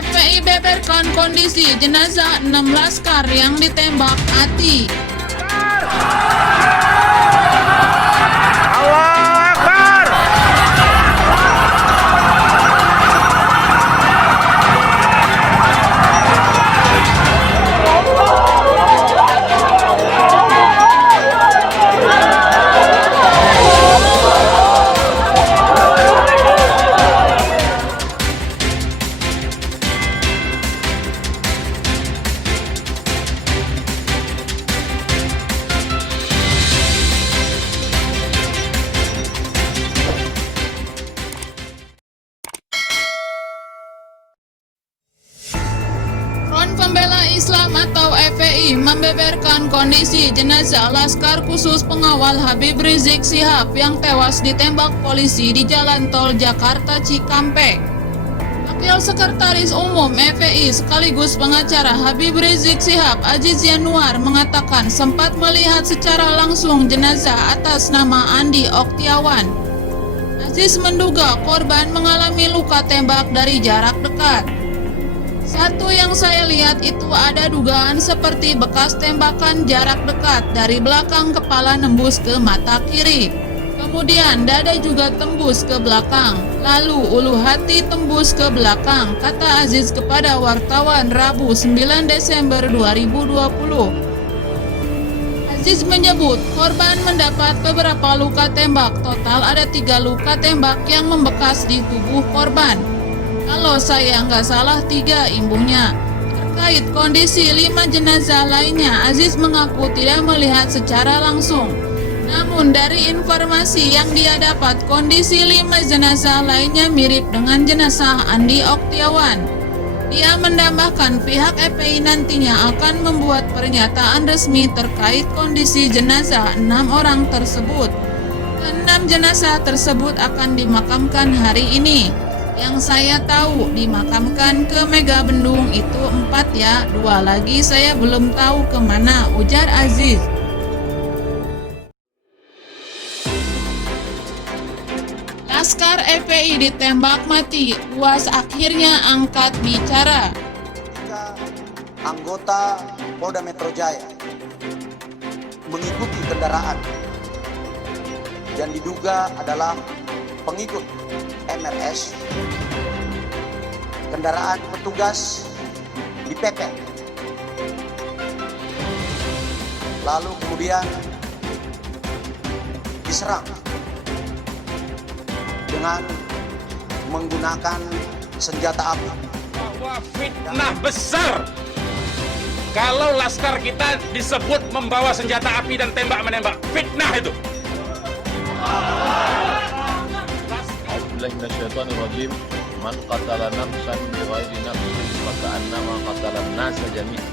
FPI beberkan kondisi jenazah 6 laskar yang ditembak mati. Front Pembela Islam atau FPI membeberkan kondisi jenazah Laskar Khusus Pengawal Habib Rizik Syihab yang tewas ditembak polisi di Jalan Tol Jakarta Cikampek. Wakil Sekretaris Umum FPI sekaligus pengacara Habib Rizik Syihab, Aziz Yanuar, mengatakan sempat melihat secara langsung jenazah atas nama Andi Oktiawan. Aziz menduga korban mengalami luka tembak dari jarak dekat. Satu yang saya lihat itu ada dugaan seperti bekas tembakan jarak dekat dari belakang kepala nembus ke mata kiri. Kemudian dada juga tembus ke belakang. Lalu ulu hati tembus ke belakang, kata Aziz kepada wartawan Rabu 9 Desember 2020. Aziz menyebut korban mendapat beberapa luka tembak. Total ada 3 luka tembak yang membekas di tubuh korban. Kalau saya nggak salah 3 imbuhnya. Terkait kondisi 5 jenazah lainnya, Aziz mengaku tidak melihat secara langsung. Namun dari informasi yang dia dapat, kondisi 5 jenazah lainnya mirip dengan jenazah Andi Oktiawan. Dia menambahkan pihak FPI nantinya akan membuat pernyataan resmi terkait kondisi jenazah 6 orang tersebut. 6 jenazah tersebut akan dimakamkan hari ini. Yang saya tahu dimakamkan ke Megabendung itu 4 ya, 2 lagi saya belum tahu kemana, ujar Aziz. Laskar FPI ditembak mati, UAS akhirnya angkat bicara. 3 anggota Polda Metro Jaya mengikuti kendaraan yang diduga adalah pengikut MRS. Kendaraan petugas dipepet, lalu kemudian diserang dengan menggunakan senjata api. Bahwa fitnah besar kalau laskar kita disebut membawa senjata api dan tembak menembak. Fitnah itu. Bismillahirrahmanirrahim. Man qatala nafsan bighairi nafsin faka'annama qatala an-nasa jami'an.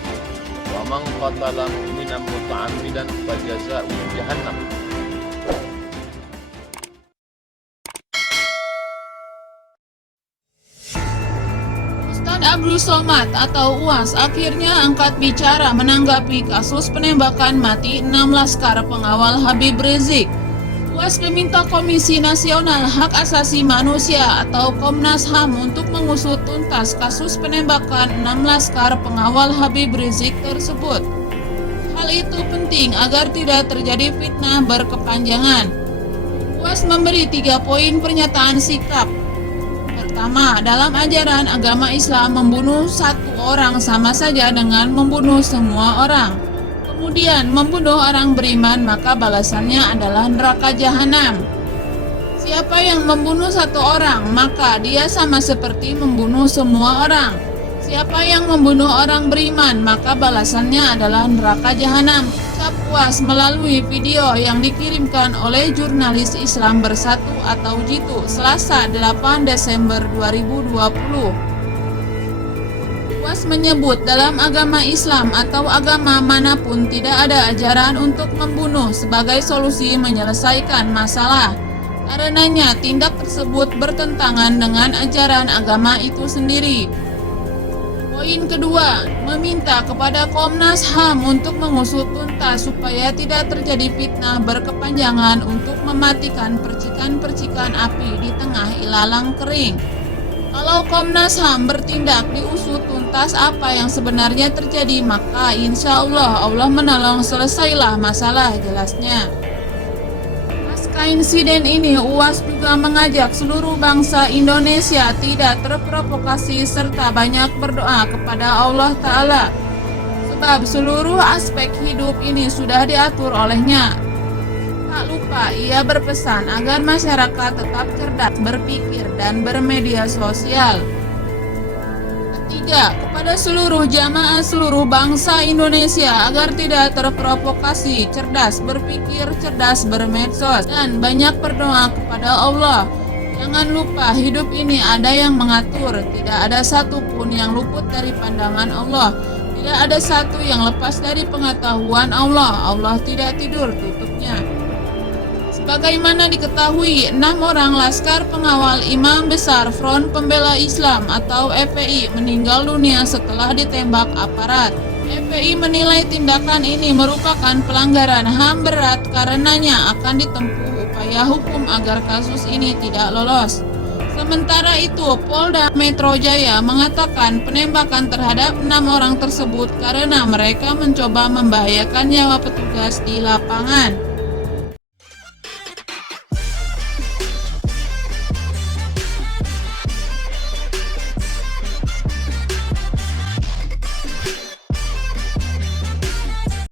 Wa man qatala mu'minan muta'ammidan fajazaa'uhu jahannam. Ustadz Abdul Somad atau UAS akhirnya angkat bicara menanggapi kasus penembakan mati 6 laskar pengawal Habib Rizik. UAS meminta Komisi Nasional Hak Asasi Manusia atau Komnas HAM untuk mengusut tuntas kasus penembakan 6 laskar pengawal Habib Rizik tersebut. Hal itu penting agar tidak terjadi fitnah berkepanjangan. UAS memberi 3 poin pernyataan sikap. Pertama, dalam ajaran agama Islam membunuh 1 orang sama saja dengan membunuh semua orang. Kemudian membunuh orang beriman maka balasannya adalah neraka jahanam. Siapa yang membunuh 1 orang maka dia sama seperti membunuh semua orang. Siapa yang membunuh orang beriman maka balasannya adalah neraka jahanam. Ucap UAS melalui video yang dikirimkan oleh jurnalis Islam Bersatu atau JITU Selasa 8 Desember 2020. UAS menyebut dalam agama Islam atau agama manapun tidak ada ajaran untuk membunuh sebagai solusi menyelesaikan masalah. Karenanya tindak tersebut bertentangan dengan ajaran agama itu sendiri. Poin kedua, meminta kepada Komnas HAM untuk mengusut tuntas supaya tidak terjadi fitnah berkepanjangan untuk mematikan percikan-percikan api di tengah ilalang kering. Kalau Komnas HAM bertindak diusut tuntas apa yang sebenarnya terjadi, maka insya Allah menolong, selesailah masalah, jelasnya. Pasca insiden ini, UAS juga mengajak seluruh bangsa Indonesia tidak terprovokasi serta banyak berdoa kepada Allah Ta'ala. Sebab seluruh aspek hidup ini sudah diatur olehnya. Tak lupa, ia berpesan agar masyarakat tetap cerdas berpikir dan bermedia sosial. Ketiga, kepada seluruh jamaah seluruh bangsa Indonesia agar tidak terprovokasi, cerdas berpikir, cerdas bermedsos, dan banyak berdoa kepada Allah. Jangan lupa, hidup ini ada yang mengatur, tidak ada satupun yang luput dari pandangan Allah. Tidak ada satu yang lepas dari pengetahuan Allah. Allah tidak tidur, tutupnya. Sebagaimana diketahui, 6 orang laskar pengawal Imam Besar Front Pembela Islam atau FPI meninggal dunia setelah ditembak aparat. FPI menilai tindakan ini merupakan pelanggaran HAM berat, karenanya akan ditempuh upaya hukum agar kasus ini tidak lolos. Sementara itu, Polda Metro Jaya mengatakan penembakan terhadap 6 orang tersebut karena mereka mencoba membahayakan nyawa petugas di lapangan.